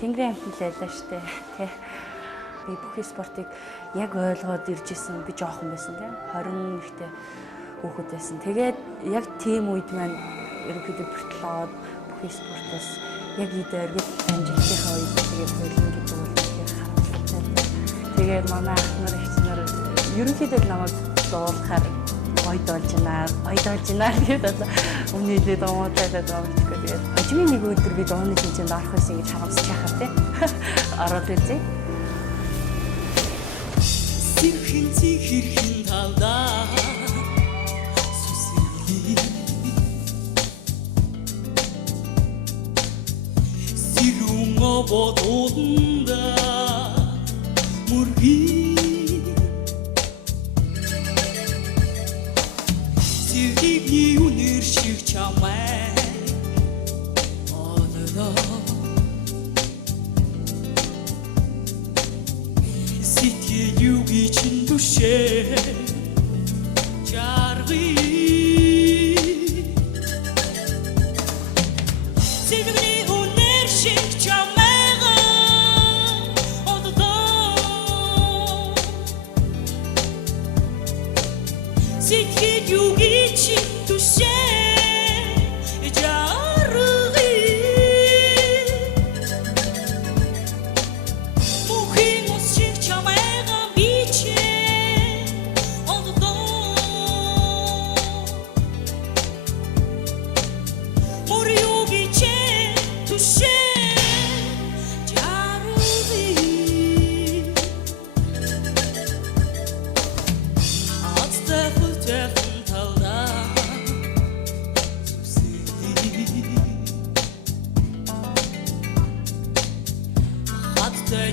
Тэнгэрийн амтнд лайлаа штэ. Тэ. Би бүх спортыг яг ойлгоод ирж исэн би жоохон байсан тийм 20 ихтэй хүүхэд байсан. Тэгээд яг тийм үед маань ерөнхийдөө бэртлээд бүх спортоос яг идэргэл амжилтынхаа үед тэгээд хөлн гэдэг бол их харамсалтай. Тэгээд манай ах нар их нар ерөнхийдөө намайг дуулахаар ойдолж байна гэдэг өмнөдөө дуудаадаад байгаа ч тэгээд хожимын нэг өдөр би дууны тэмцээнд орох байсан гэж харамсаж байхаа тийм ороод үзье. Сэрхэн зихэрхэн талдаа сүсэглий сэрүүн ободооданда мөргий сэргийгний үнэр шиг чамай ододоо Юги чин душе жарги Сигни унер шиг чамайга оддоо Сигни юги чин душе жарги Мухин шиг чамайга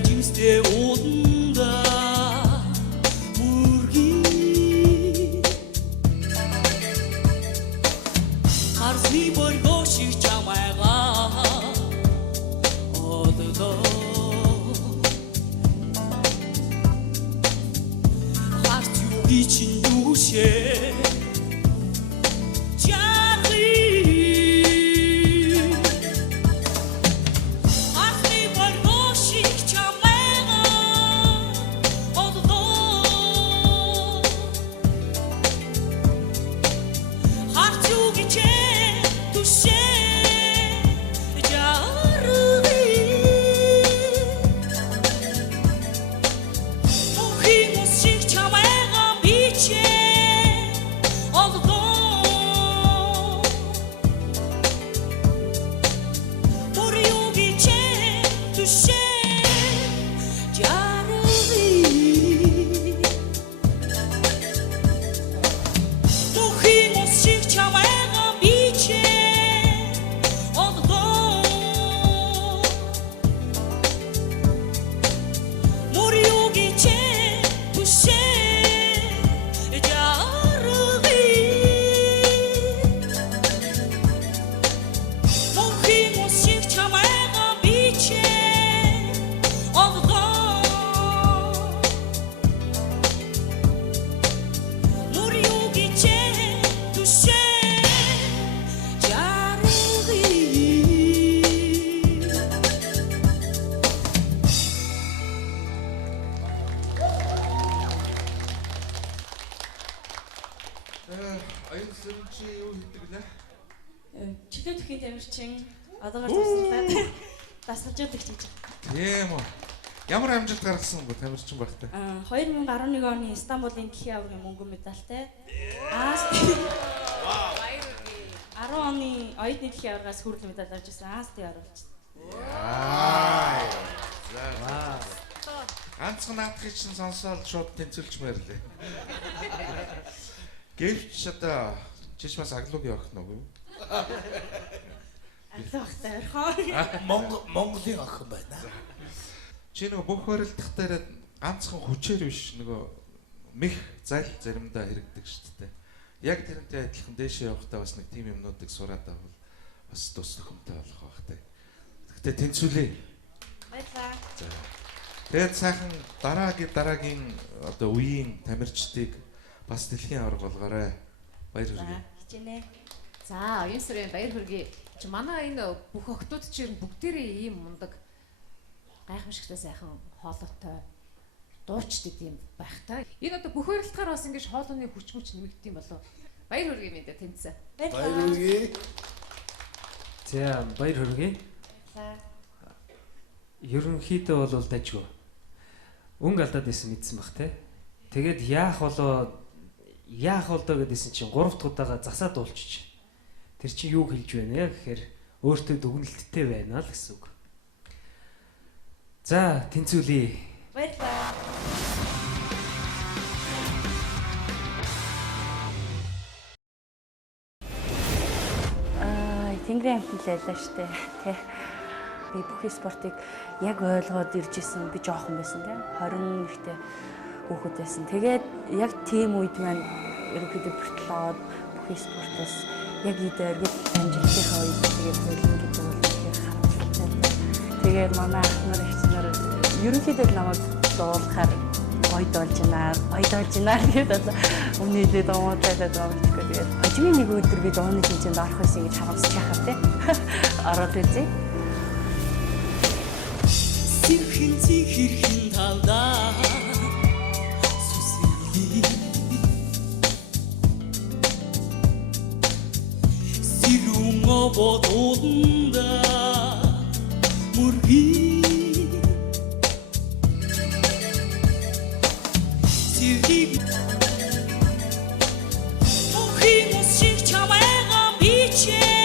Жимстэй уданда мөргий Харсны боргоо шиг чамайга оддоо Харт юуги чин душээ Чихэн тхийн тамирчин одоогоор тусалаад дасгалж яадаг гэж байна. Тийм үү. Ямар амжилт гаргасан бэ тамирчин байхдаа? 2011 оны Стамбулын дэлхийн аваргын мөнгөн медальтай. Баяр хүргэе. 10 оны оюутны дэлхийн аваргаас хүрэл медаль авч ирсэн. Asti оруулж. Ганцхан наадахыг чинь сонсоод шууд тэнцүүлчмээр лээ. Гэвч одоо чишмас аглуугийн охин уу? Аглуугтай орхон. Монголын охин байна. Чи нөгөө бүх барилдах дээр ганцхан хүчээр биш нөгөө мэх зал заримдаа хэрэгдэг шүү дээ. Яг тэрнтэй адилхан дээшээ явахдаа бас нэг тийм юмнуудыг сураад авал бас тус төхөмтэй болох байх те. Гэхдээ тэнцвүүлээ. Баярлаа. Тэгээд сайхан дараагийн одоо үеийн тамирчдыг бас дэлхийн аварга болгоорой. Баяр хүргэе. Хичээнэ. За, оюун сарын баяр хүргэе. Чи манай энэ бүх охтууд чинь бүгдээрээ ийм мундаг гайхамшигтай сайхан хоолойтой дуучдад юм байх та. Энэ одоо бүх барилдахаар бас ингэж хоолойны хүч нэмэгдэх юм болов. Баяр хүргэе мэдээ тэнцээ. Баяр хүргэе. За баяр хүргэе. Ерөнхийдөө бол дажгүй. Өнгө алдаад исэн мэдсэн бах те. Тэгээд яах болоо гэдээсэн чинь 3 дахь удаага засаад уулчиж. Тэр чинь юу хэлж байна гэхээр өөртөө дүгнэлттэй байна л гэсэн үг. За тэнцүүлээ. Баярлалаа. Тэнгэрийн амтнд лайлаа штэ тий. Би бүхий спортыг яг ойлгоод ирж исэн. Би жоохон байсан тий. 20 ихтэй хүүхэд байсан. Тэгээд яг тийм үед маань ерөнхийдөө бүртлээд бүхий спортоос яг идээр гэж амжилтынхаа үед тэгээд зөвлөн гэдэг бол их харамсалтай. Тэгээд манай ах нар их нар ерөнхийдөө намайг дуулахаар ойд болж байна гэдэг өмнө хэлээд омоодлаад байгаа юм. Тэгээд хожимын нэг өдөр би дооны хэмжээнд орох байсан гэж харамсаж байхаа тий. Ороод үзье. Сэрхэн зихэрхэн талдаа сүсэли сэрүүн ободunda мурги сэргийг охин усиг чамайга бичээ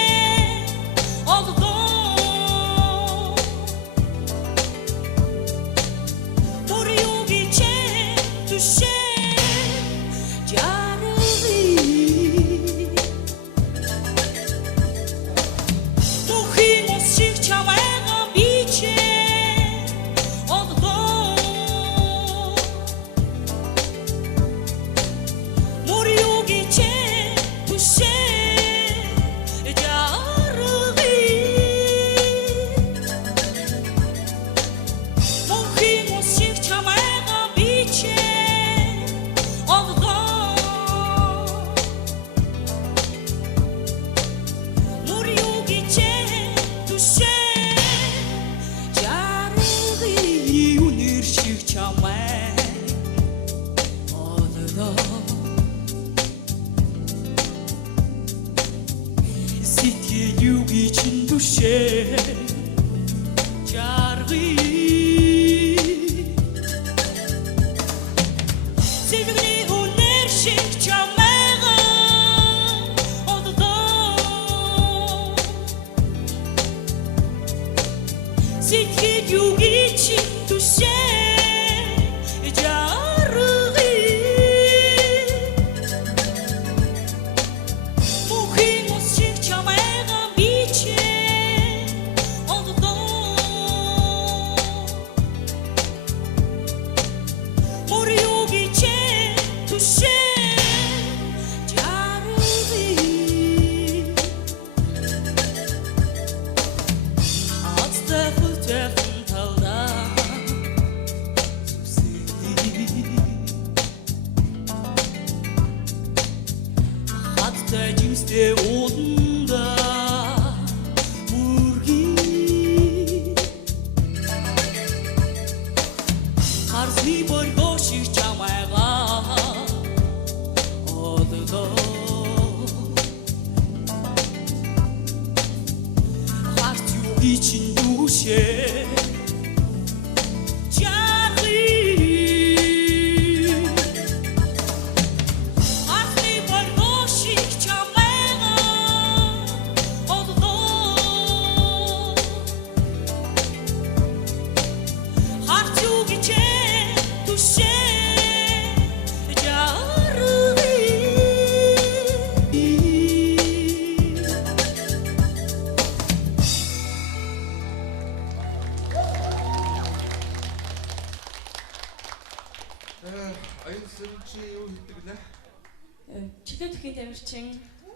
Чөлөө тхийн тамирчин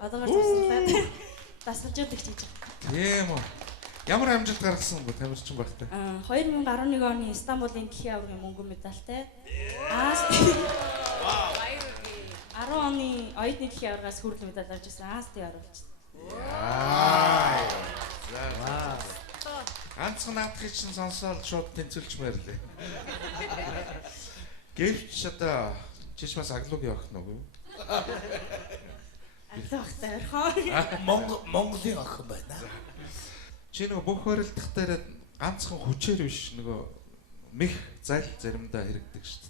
одоогоор тасалаад дасгалж яддаг хийж байгаа. Тийм үү. Ямар амжилт гаргасан бэ тамирчин багтай? 2011 оны Стамбулын дэлхийн аваргын мөнгөн медальтай. Баяр хүргэе. 10 оны оюутны дэлхийн аваргаас хүрэл медаль авч ирсэн. Астыг оруулж. Ганцхан наадахыг чинь сонсоод шууд тэнцвэлчмээр лээ. Гэвч одоо чишмас аглуугийн охин уу? Аглахтай орхоо. Монголын охин байна. Чи нөгөө бүх хорилдох дээр ганцхан хүчээр биш нөгөө мэх зал заримдаа хэрэгдэг шүү дээ.